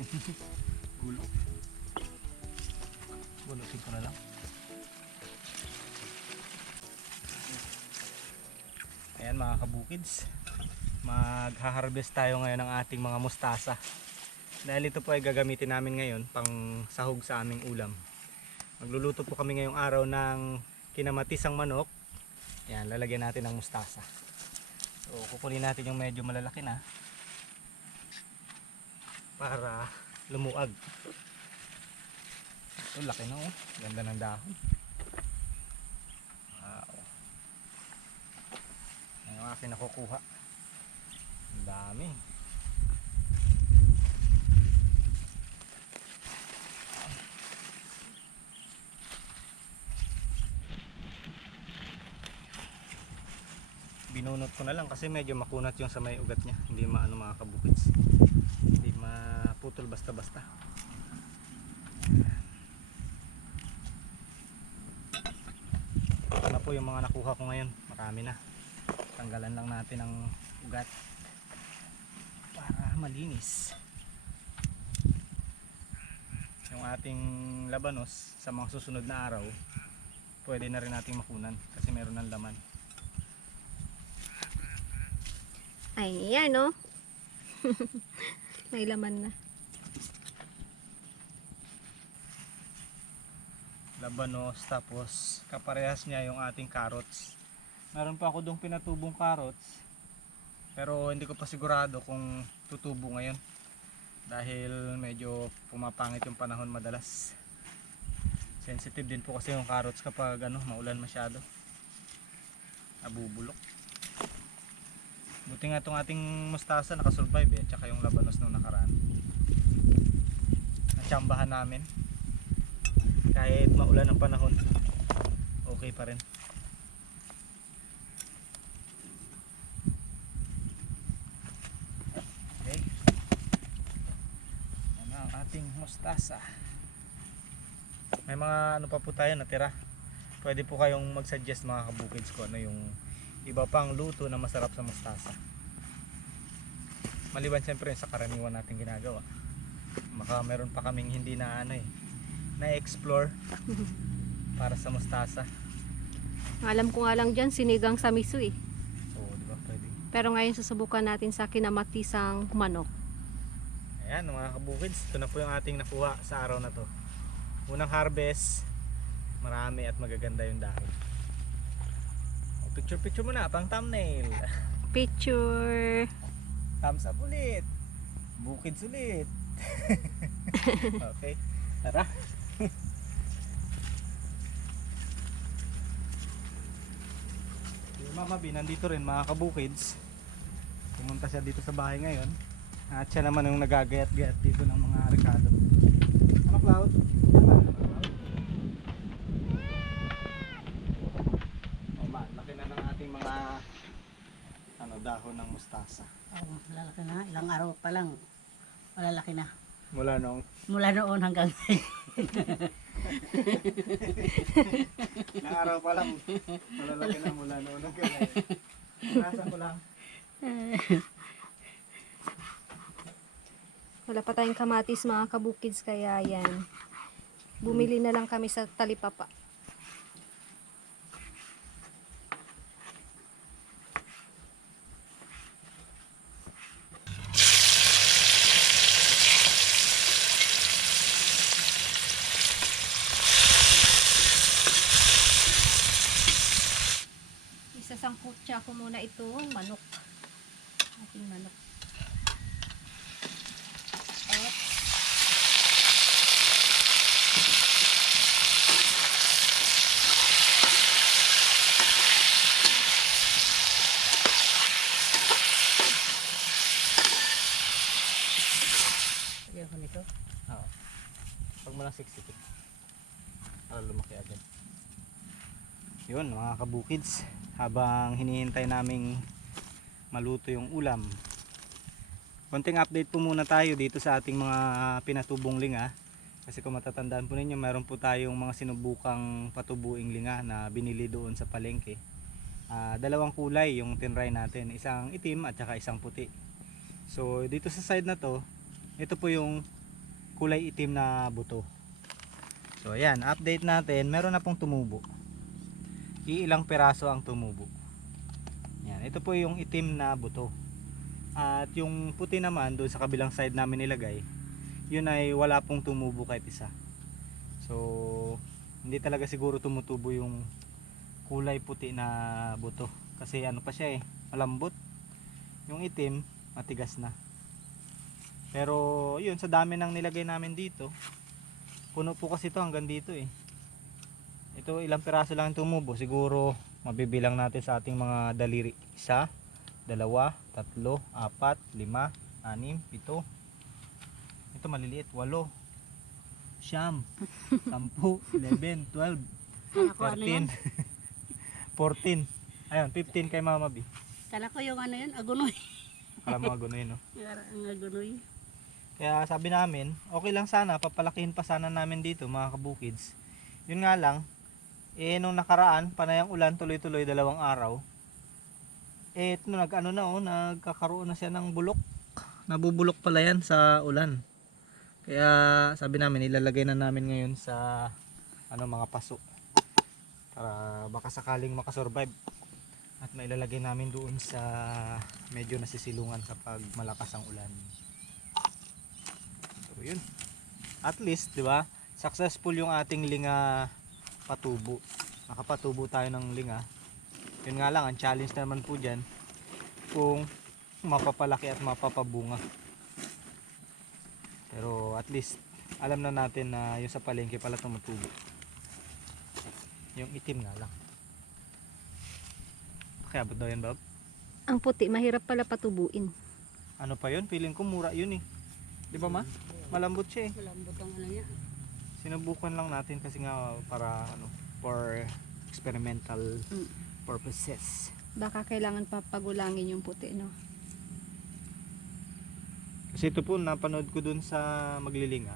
gulo. Bulutin ko na lang. Ayan mga kabukids. Magha-harvest tayo ngayon ng ating mga mustasa. Dahil ito po ay gagamitin namin ngayon pang sahog sa aming ulam. Magluluto po kami ngayong araw ng kinamatisang manok. Ayan, lalagyan natin ng mustasa. So, kukunin natin yung medyo malalaki na para lumuag. Ito, laki na oh. Ganda ng dahon. Wow. Yan yung akin nakukuha. Ang dami. binunot ko na lang kasi medyo makunat yung sa may ugat niya hindi maano mga kabukits hindi maputol basta basta ito na po yung mga nakuha ko ngayon. Marami na. Tanggalan lang natin ang ugat. Para malinis. Yung ating labanos sa mga susunod na araw pwede na rin nating makunan kasi meron ng laman. Ayan, no? May laman na. Labanos tapos kaparehas niya yung ating carrots. Meron pa ako dong pinatubong carrots pero hindi ko pa sigurado kung tutubo ngayon dahil medyo pumapangit yung panahon madalas. Sensitive din po kasi yung carrots kapag ano maulan masyado. Nabubulok. Buti nga itong ating mustasa nakasurvive eh tsaka yung labanos nung nakaraan. Natsambahan namin kahit maulan ang panahon okay pa rin. Okay. Ano ang ating mustasa? May mga ano pa po tayo natira. Pwede po kayong mag suggest mga kabukids ko ano yung iba pang luto na masarap sa mustasa. Maliban siyempre sa karaniwan natin ginagawa. Baka meron pa kaming hindi na ano eh na-explore para sa mustasa. Alam ko nga lang dyan, sinigang sa miso eh. Oo, di ba pwede? Pero ngayon susubukan natin sa kinamatisang manok. Ayan mga kabukids, ito na po yung ating nakuha sa araw na to. Unang harvest, marami at magaganda yung dahon. Picture picture muna, pang thumbnail. Picture! Thumbs up ulit. Bukids ulit. okay, tara. Si Mama B, nandito rin mga kabukids. Pumunta siya dito sa bahay ngayon. At siya naman yung nagagayat-gayat dito ng mga rekado. Ano Cloud? Yan ba? Ano, Cloud? Oh, ma, laki na ng ating mga ano, dahon ng mustasa. Oo, malalaki na. Ilang araw pa lang. Malalaki na. Mula nung Mula noon hanggang ngayon. Ilang araw pa lang. Malalaki na mula noon. Nasa ko lang. Wala pa tayong kamatis mga kabukids kaya yan. Bumili na lang kami sa talipapa. Lagyan ko nito. Oo. Pag mo lang siksik. Para lumaki agad. Yun mga kabukids. Habang hinihintay naming maluto yung ulam. Konting update po muna tayo dito sa ating mga pinatubong linga. Kasi kung matatandaan po ninyo, meron po tayong mga sinubukang patubuing linga na binili doon sa palengke. Ah, dalawang kulay yung tinry natin. Isang itim at saka isang puti. So dito sa side na to, ito po yung kulay itim na buto. So ayan, update natin. Meron na pong tumubo. Iilang peraso ang tumubo. Yan, ito po yung itim na buto. At yung puti naman doon sa kabilang side namin nilagay, yun ay wala pong tumubo kahit isa. So hindi talaga siguro tumutubo yung kulay puti na buto. Kasi ano pa siya eh, malambot. Yung itim, matigas na. Pero yun, sa dami ng nilagay namin dito, puno po kasi ito hanggang dito eh. Ito ilang piraso lang tumubo. Siguro mabibilang natin sa ating mga daliri. Isa, dalawa, tatlo, apat, lima, anim, pito. Ito maliliit, walo. Siyam, sampu, 11, 12, Kala ko ano? 13, 14. Ayun, 15 kay Mama B. Kala ko yung ano yun, agunoy. Alam mo gunoy no. Ang agunoy. Kaya sabi namin, okay lang sana, papalakihin pa sana namin dito mga kabukids. Yun nga lang, eh nung nakaraan, panay ang ulan, tuloy-tuloy dalawang araw. Eh ito nag ano na oh, nagkakaroon na siya ng bulok. Nabubulok pala yan sa ulan. Kaya sabi namin, ilalagay na namin ngayon sa ano mga paso. Para baka sakaling makasurvive. At mailalagay namin doon sa medyo nasisilungan sa pag malakas ang ulan. So yun. At least, 'di ba? Successful yung ating linga patubo. Nakapatubo tayo ng linga. Yun nga lang, ang challenge naman po diyan kung mapapalaki at mapapabunga. Pero at least alam na natin na yung sa palengke pala tumutubo. Yung itim nga lang. Kaya ba daw yan, Bob? Ang puti, mahirap pala patubuin. Ano pa yun? Feeling ko mura yun eh. Di ba ma? Malambot siya eh. Malambot ang ano niya. Sinubukan lang natin kasi nga para ano for experimental Mm. purposes. Baka kailangan pa pagulangin yung puti, no? Kasi ito po napanood ko dun sa maglilinga.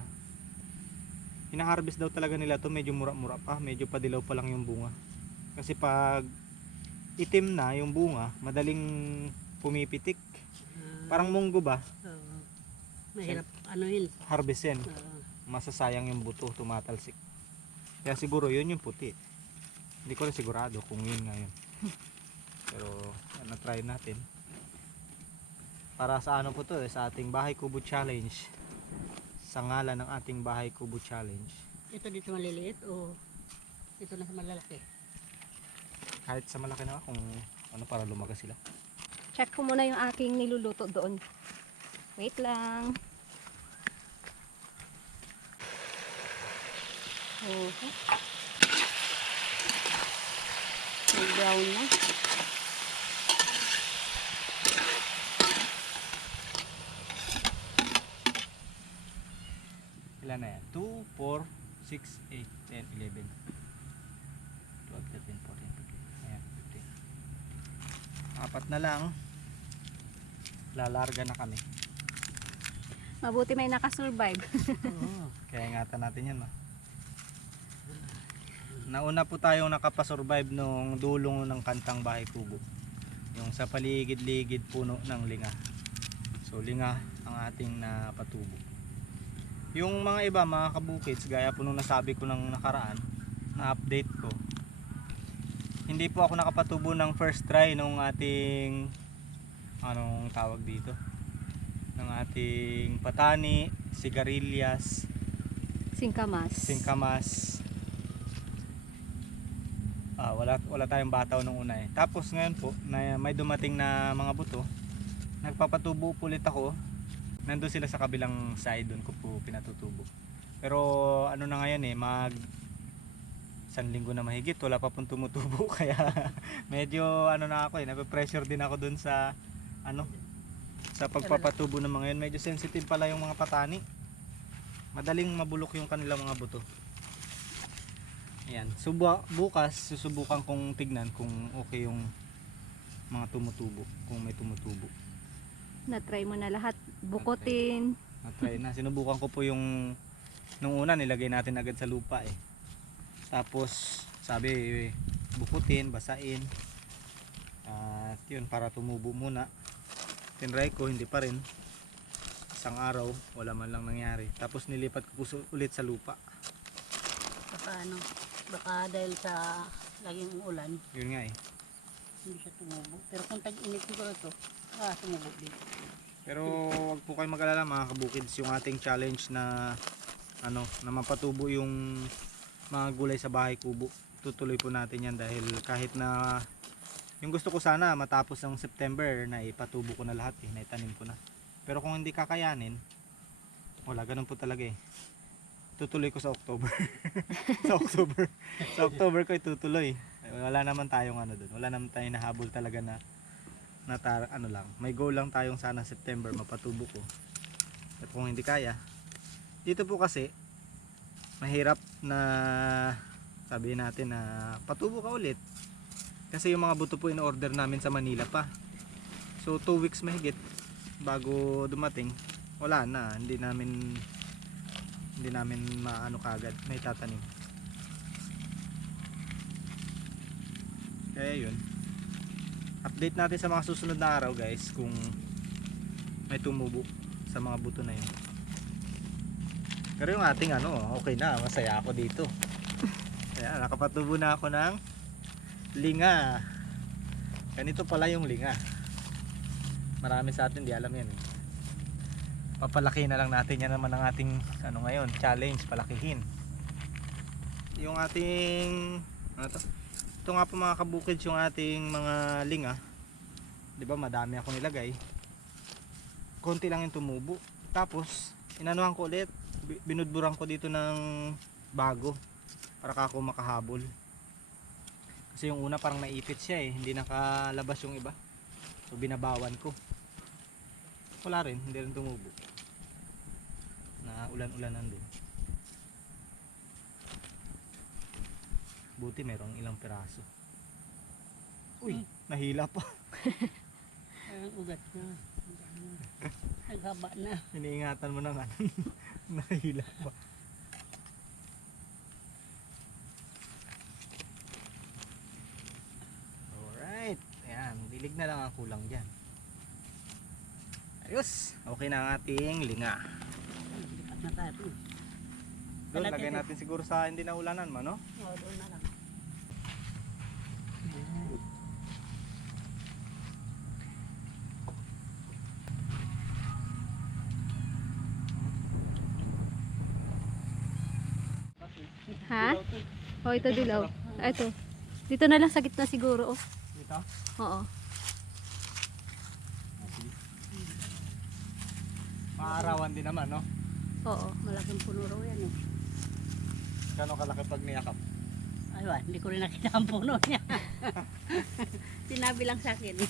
Hina-harvest daw talaga nila to medyo mura-mura pa, medyo padilaw pa lang yung bunga. Kasi pag itim na yung bunga, madaling pumipitik. Ah, Parang munggo ba? oo. mahirap ano yun. Harvestin. Oo. Masasayang yung buto, tumatalsik. Kaya siguro yun yung puti. Hindi ko lang sigurado kung yun nga yun. Pero ano try natin. Para sa ano po to eh, sa ating Bahay Kubo Challenge. Sa ngalan ng ating Bahay Kubo Challenge. Ito dito maliliit o ito na sa malalaki. Kahit sa malaki na kung ano para lumaga sila. Check ko muna yung aking niluluto doon. Wait lang. Oh. May brown na. Ilan na yan? 2, 4, 6, 8, 10, 11. 12, 13, 14, 15. Ayan, 15. Apat na lang. Lalarga na kami. Mabuti may nakasurvive. Oo. Kaya ingatan natin yan. No? Nauna po tayong nakapasurvive nung dulong ng kantang bahay kubo. Yung sa paligid-ligid puno ng linga. So linga ang ating napatubo. Yung mga iba, mga kabukids, gaya po nung nasabi ko ng nakaraan, na update ko. Hindi po ako nakapatubo ng first try nung ating anong tawag dito ng ating patani, sigarilyas, Singkamas. singkamas. Ah, wala wala tayong bataw nung una eh. Tapos ngayon po, na may dumating na mga buto, nagpapatubo po ulit ako. Nandun sila sa kabilang side doon ko po pinatutubo. Pero ano na ngayon eh, mag isang linggo na mahigit, wala pa pong tumutubo kaya medyo ano na ako eh, nape-pressure din ako doon sa ano sa pagpapatubo ng mga yun. Medyo sensitive pala yung mga patani madaling mabulok yung kanilang mga buto. Ayan. So bu- bukas susubukan kong tignan kung okay yung mga tumutubo, kung may tumutubo. Na-try mo na lahat. Bukutin. Na-try na. Sinubukan ko po yung nung una nilagay natin agad sa lupa eh. Tapos sabi bukutin, basain. At yun para tumubo muna. Tinry ko hindi pa rin. isang araw, wala man lang nangyari. Tapos nilipat ko po ulit sa lupa. Baka ano, baka dahil sa laging ulan, Yun nga eh. hindi siya tumubo. Pero kung tag-init siguro ito, baka tumubo din. Pero wag po kayo mag-alala mga kabukids, yung ating challenge na ano, na mapatubo yung mga gulay sa bahay kubo. Tutuloy po natin yan dahil kahit na yung gusto ko sana matapos ng September na ipatubo ko na lahat eh, naitanim ko na. Pero kung hindi kakayanin, wala ganun po talaga eh. Tutuloy ko sa October. sa October. sa October ko itutuloy. Wala naman tayong ano doon. Wala naman tayong nahabol talaga na na tar- ano lang, may goal lang tayong sana September mapatubo ko. At kung hindi kaya, dito po kasi mahirap na sabihin natin na patubo ka ulit. Kasi yung mga buto po in-order namin sa Manila pa. So 2 weeks mahigit bago dumating, wala na, hindi namin hindi namin maano kagad, may tatanim. Kaya yun. Update natin sa mga susunod na araw guys kung may tumubo sa mga buto na yun. Pero yung ating ano okay na masaya ako dito. Kaya nakapatubo na ako ng linga. Ganito pala yung linga. Marami sa atin di alam yan eh. Papalaki na lang natin yan naman ang ating ano ngayon challenge palakihin. Yung ating ano to? ito nga po mga kabukids yung ating mga linga. Di ba madami ako nilagay. Konti lang yung tumubo. Tapos inanuhan ko ulit. Bi- binudburan ko dito ng bago para kako makahabol. Kasi yung una parang naipit siya eh. Hindi nakalabas yung iba. So binabawan ko wala rin hindi rin tumubo na ulan-ulanan din Buti merong ilang piraso. Uy, nahila pa. Ang ugat na. Naghaba na. Iniingatan mo na nga. nahila pa. Alright. Ayan, dilig na lang ang kulang dyan. Ayos. Okay na ang ating linga. Doon, Natin lagay natin siguro sa hindi na ulanan man, no? Oo, doon na lang. Ha? O, ito dilaw. Ito. Dito na lang sa gitna siguro. Oh. Dito. Oo. Maarawan din naman, no? Oo. Malaking puno raw yan eh. Gano'ng kalaki pag niyakap? Ay, wa, hindi ko rin nakita ang puno niya. Sinabi lang sa akin.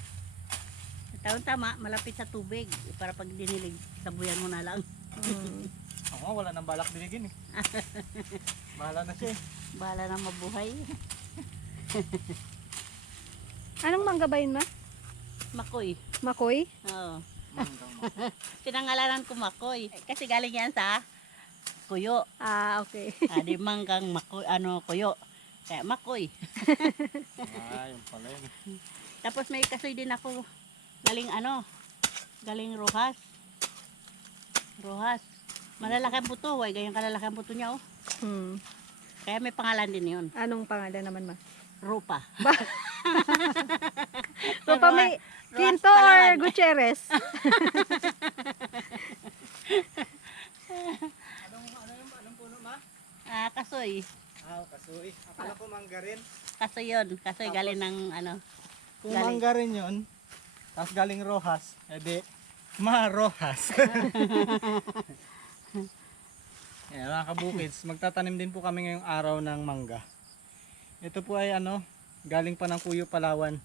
Taon tama, malapit sa tubig. Para pag dinilig, sabuyan mo na lang. Mm. Ako, wala nang balak binigin eh. Bahala na siya eh. Bahala na mabuhay. Anong mangga ba yun, ma? Makoy. Makoy? Oo. Pinangalanan ko Makoy. Kasi galing yan sa kuyo. Ah, okay. Adi manggang makoy, ano, kuyo. Kaya makoy. ah, yung pala yun. Tapos may kasoy din ako. Galing ano? Galing Rojas. Rojas. Malalaki ang buto. Huwag ganyan kalalaki ang buto niya oh. Hmm. Kaya may pangalan din yun. Anong pangalan naman, ma? Rupa. So, pa may Quinto or. Gutierrez? Anong, ano yung, anong puno ma? Ah, kasoy. Ah, kasoy. Akala ko mangga rin. Kasoy yun. Kasoy Tapos- galing ng ano. Kung Galing. mangga rin yun, tapos galing Rojas, edi, ma Rojas. Ayan, mga kabukids, magtatanim din po kami ngayong araw ng mangga. Ito po ay ano, galing pa ng Kuyo Palawan.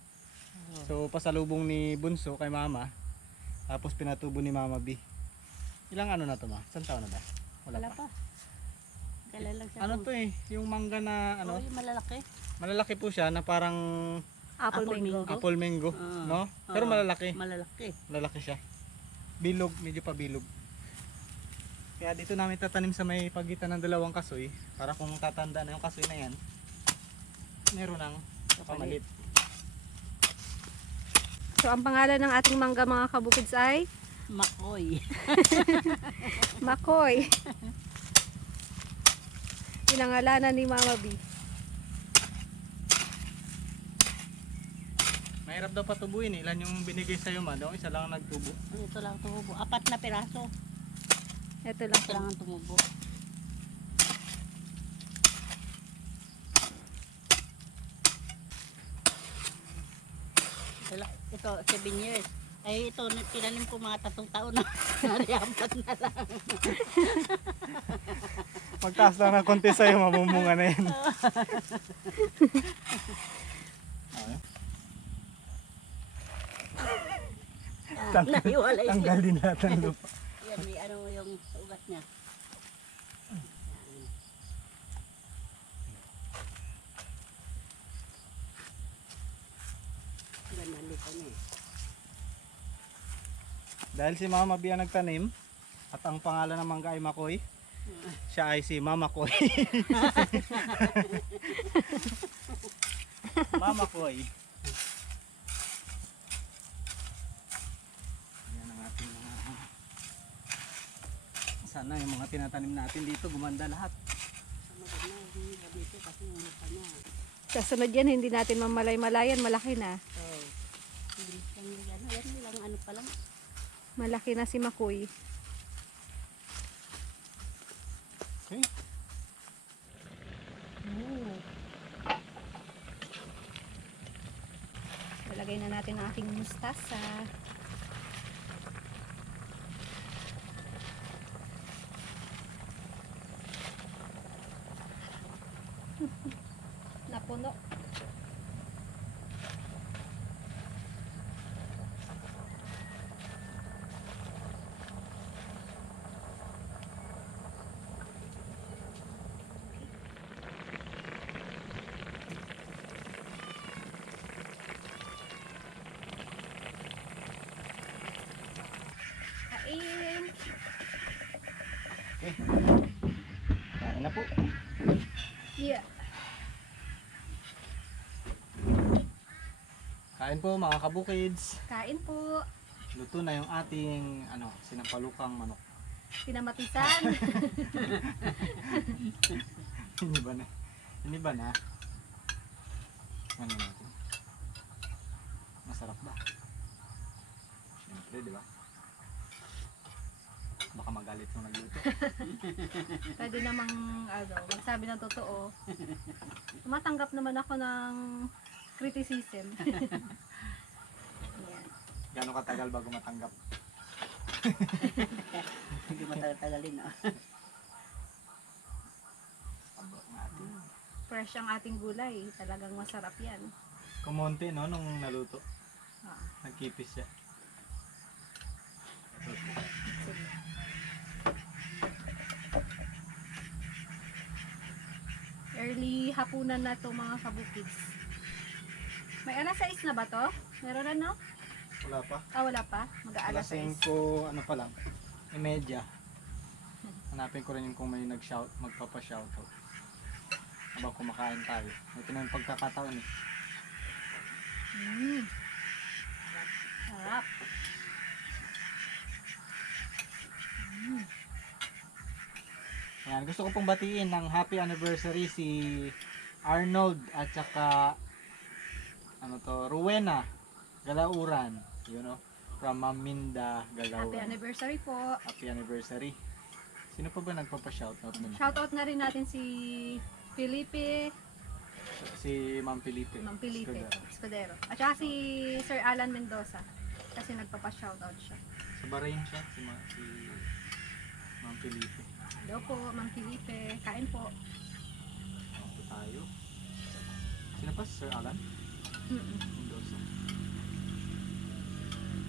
So, pasalubong ni Bunso kay Mama. Tapos pinatubo ni Mama B. Ilang ano na to ma? Isang taon na ba? Wala, Wala pa. lang siya. Ano to eh, yung mangga na ano, yung malalaki. malalaki po siya na parang Apple, Apple mango. mango. apple mango, Oo. no? Pero Oo. malalaki. Malalaki. Lalaki siya. Bilog, medyo pa bilog. Kaya dito namin tatanim sa may pagitan ng dalawang kasoy para kung tatanda na yung kasoy na yan, meron ng pamalit. So, ang pangalan ng ating mangga mga kabukids ay Makoy. Makoy. Pinangalanan ni Mama B. Mahirap daw patubuin eh. Ilan yung binigay sa'yo ma? Daw isa lang ang nagtubo. Ito lang tumubo. Apat na piraso. Ito lang. Ito lang ang tumubo. Ito, ito 7 years. Ay, ito, tinanim ko mga tatlong taon na. Nariapat na lang. Magtaas lang ng konti sa'yo, mamumunga na yan. Ah, Nahiwalay siya. Tanggal din lahat ng lupa. Yan, may ano yung ugat niya. Ganda lupa niya eh. Dahil si Mama Bia nagtanim, at ang pangalan ng mangga ay Makoy, siya ay si Mama Koy. Mama Koy. Yan ang ating mga... Sana yung mga tinatanim natin dito gumanda lahat. Sa sunod yan, hindi natin mamalay-malayan. Malaki na. Oh. Yung ano, yan lang ano pa lang. Malaki na si Makoy. Okay. Ilagay na natin ang ating mustasa. Napuno. Kain. Kain na po. Yeah. Kain po mga kabukids. Kain po. Luto na yung ating ano, sinampalukang manok. Pinamatisan. Hindi ba na? Hindi ba na? Ano natin? Masarap ba? Siyempre, di ba? Baka magalit nung nagluto. Pwede namang ano, magsabi ng totoo. Tumatanggap naman ako ng criticism. Yan. Gano'ng katagal bago matanggap? Hindi matagal-tagalin ah. Fresh ang ating gulay. Talagang masarap yan. Kumonti no, nung naluto. Ah, Nagkipis siya. sige. Early hapunan na to mga kabukids. May alas 6 na ba to? Meron na no? Wala pa. Ah, wala pa. Mag-aalas Alas 5, ano pa lang, imedya. Hanapin ko rin yung kung may nag-shout, magpapa-shoutout. Habang kumakain tayo. Ito na yung pagkakataon eh. Mm. Sarap. Ayan, gusto ko pong batiin ng happy anniversary si Arnold at saka ano to, Rowena Galauran. You know, from Maminda Happy Galauran. anniversary po. Happy anniversary. Sino pa ba nagpapa-shoutout nun? Shoutout na rin natin si Felipe, Si Ma'am Felipe. Ma'am Felipe Escudero. Escudero. At saka si Sir Alan Mendoza. Kasi nagpapa-shoutout siya. Sa Bahrain siya, si, Ma, si Ma'am Felipe. Hello po, Ma'am Felipe. Kain po. Tayo. Sino pa? Sir Alan? Mm-mm. Mendoza.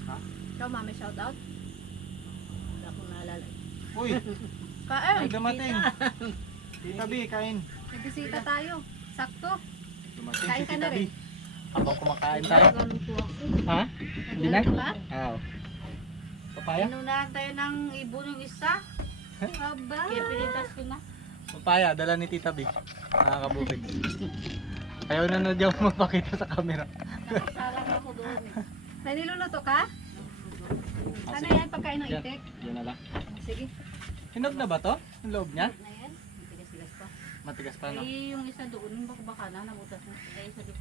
Ha? Ikaw, mami, shoutout? Wala akong naalala. Uy! Kain! Ay, dumating! Tita B, kain. Nagbisita tayo. Sakto. Dumating Kain si ka Tita na B. rin. Habang kumakain tayo. Ganun po ako. Ha? Hindi na? Ka? Oo. Papaya? Inunahan tayo ng ibon yung isa. Aba. Kaya pinitas ko na. Papaya, dala ni Tita B. Nakakabukid. Ayaw na na diyan magpakita sa camera. Nakasalang ako doon. eh. May niluluto ka? Ah, Ano yan? Pagkain ng Yan. itik? Yan na lang. Sige. Hinog na ba to? Yung loob niya? Na yan. Tigas-tigas pa. Matigas pa no? Eh, yung isa doon, baka baka na, nabutas na. Eh, isa doon.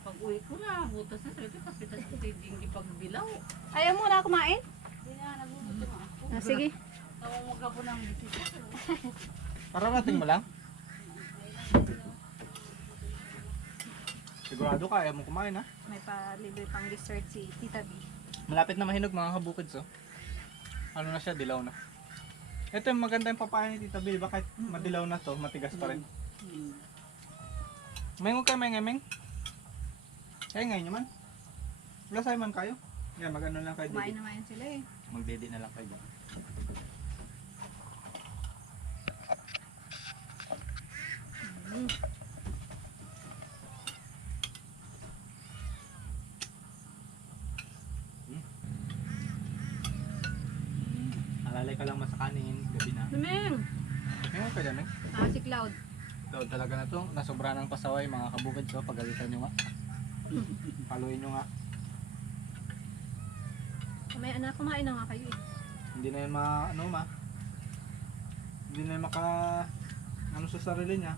Pag uwi ko na, butas na. Sabi ko, kapitas ko, hindi pagbilaw. Ayaw mo na kumain? Hindi na, nagugutom ako. Ah, sige. Tawag ako ng. Para mating mo lang? Sigurado ka, ayaw mo kumain ha? May pa-libre pang dessert si Tita B. Malapit na mahinog mga kabukids oh. Ano na siya, dilaw na. Ito yung maganda yung papaya ni Tita Bill. Bakit madilaw na to, matigas pa rin. Hmm. Mengog kayo, mengeng. Kaya ngayon naman. Wala sa'yo man kayo. Yan, mag-ano lang kayo Kumain didi. naman sila eh. Magdidi na lang kayo dyan. Mm. Alalay ka lang masakanin, gabi na. Naming! Mengog ka dyan, eh. Ah, si Cloud. Daw talaga na to. Nasobra ng pasaway mga kabukids oh. Pagalitan nyo nga. Paluin nyo nga. May anak, kumain na nga kayo eh. Hindi na yun ma, ano ma. Hindi na yun maka, ano sa sarili niya.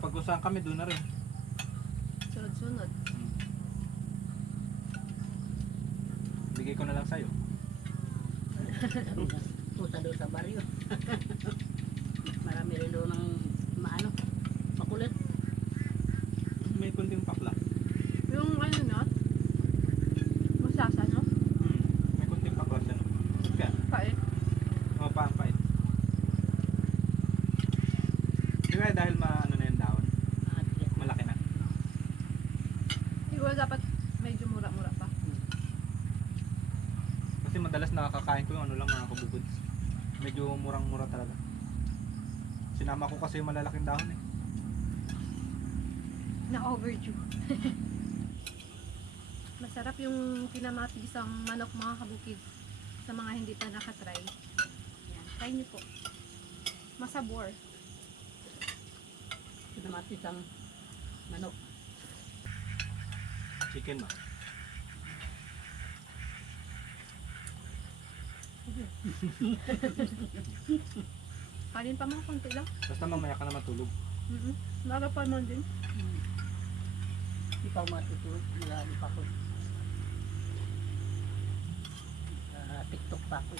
Kapag kung saan kami, doon na rin. Sunod-sunod. Bigay ko na lang sa'yo. Pusa doon sa baryo. Marami rin doon ng maano, makulit. May kunting pakla. Yung ano no? Masasa no? May kunting pakla siya. No? Kaya, Pait. mapang pait. Di ba dahil ma, ano na yung dahon? Ah, tigas. Malaki na. Siguro dapat medyo mura-mura pa. Kasi madalas nakakakain ko yung ano lang mga kabukids. Medyo murang-mura talaga. Sinama ko kasi yung malalaking dahon eh. Na overdue. Masarap yung pinamatigisang manok mga kabukid sa mga hindi pa nakatry. Yan, try niyo po. Masabor. Pinamatis ang manok. Chicken ma. Kanin pa mga konti lang. Basta mamaya ka na matulog. Mm-hmm. Narapan mo din. Hmm. Pa ako matutulog. Marami pa ako. Ah, TikTok pa ako.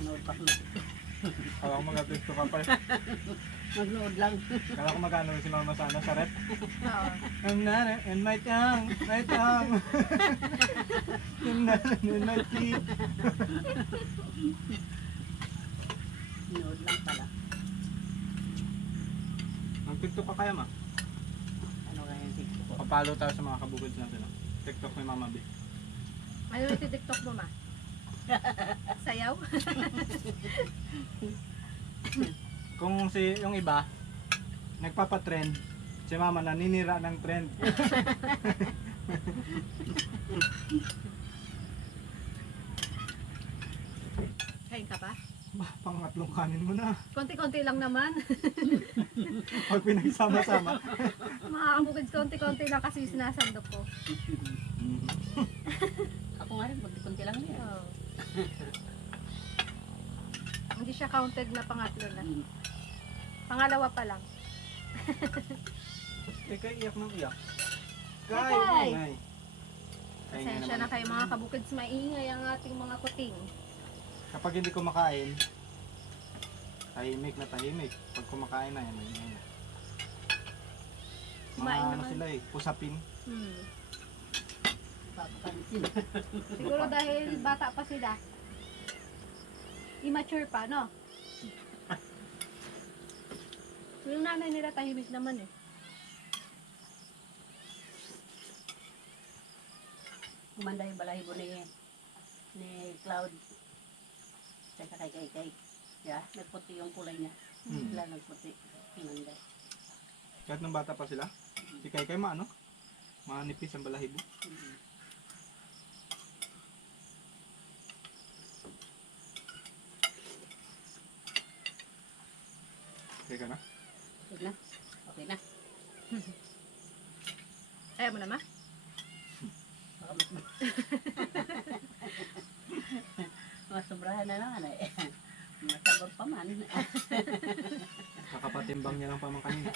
Nanood pa ako ng TikTok. Kala ko mag-apisto ka pa. Magnood lang. Kala ko mag-ano si mama sana sa rep. Oo. I'm nana and my tongue, my tongue. I'm nana and my teeth. Nood lang pala. Mag-tiktok ka kaya ma? Ano kaya yung TikTok ko? Papalo tayo sa mga kabukids natin. No? Tiktok ni Mama B. Ano yung TikTok mo ma? Sayaw? Kung si yung iba, nagpapatrend, si Mama naninira ng trend. Kain ka pa? Bah, pangatlong kanin mo na. Konti-konti lang naman. Pag pinagsama-sama. mga kabukid konti-konti lang kasi sinasandok ko. Ako nga rin, magdikunti lang yan. Oo. Hindi siya counted na pangatlo na. Pangalawa pa lang. Eh, kay iyak ng iyak. Kay! Kay! Kay! Pasensya na kayo mga kabukids, maingay ang ating mga kuting. Kapag hindi kumakain, tahimik na tahimik. Pag kumakain na, yan, yan, yan. Mga Kumain ano sila eh, pusapin. Hmm. Papapansin. Siguro dahil bata pa sila. Immature pa, no? Yung nanay nila tahimik naman eh. Kumanda yung balahibo ni, ni Cloud. Tsaka kay kay kay. Yeah, nagputi yung kulay niya. Hmm. Bigla nagputi. Kumanda. Kahit nung bata pa sila, si Kay Kay maano, manipis ang balahibo. Mm. Okay ka na? Okay na? Okay na? Ayaw mo naman? Masobrahan na naman eh. Masabot pa man. Nakapatimbang niya lang pa man kanina.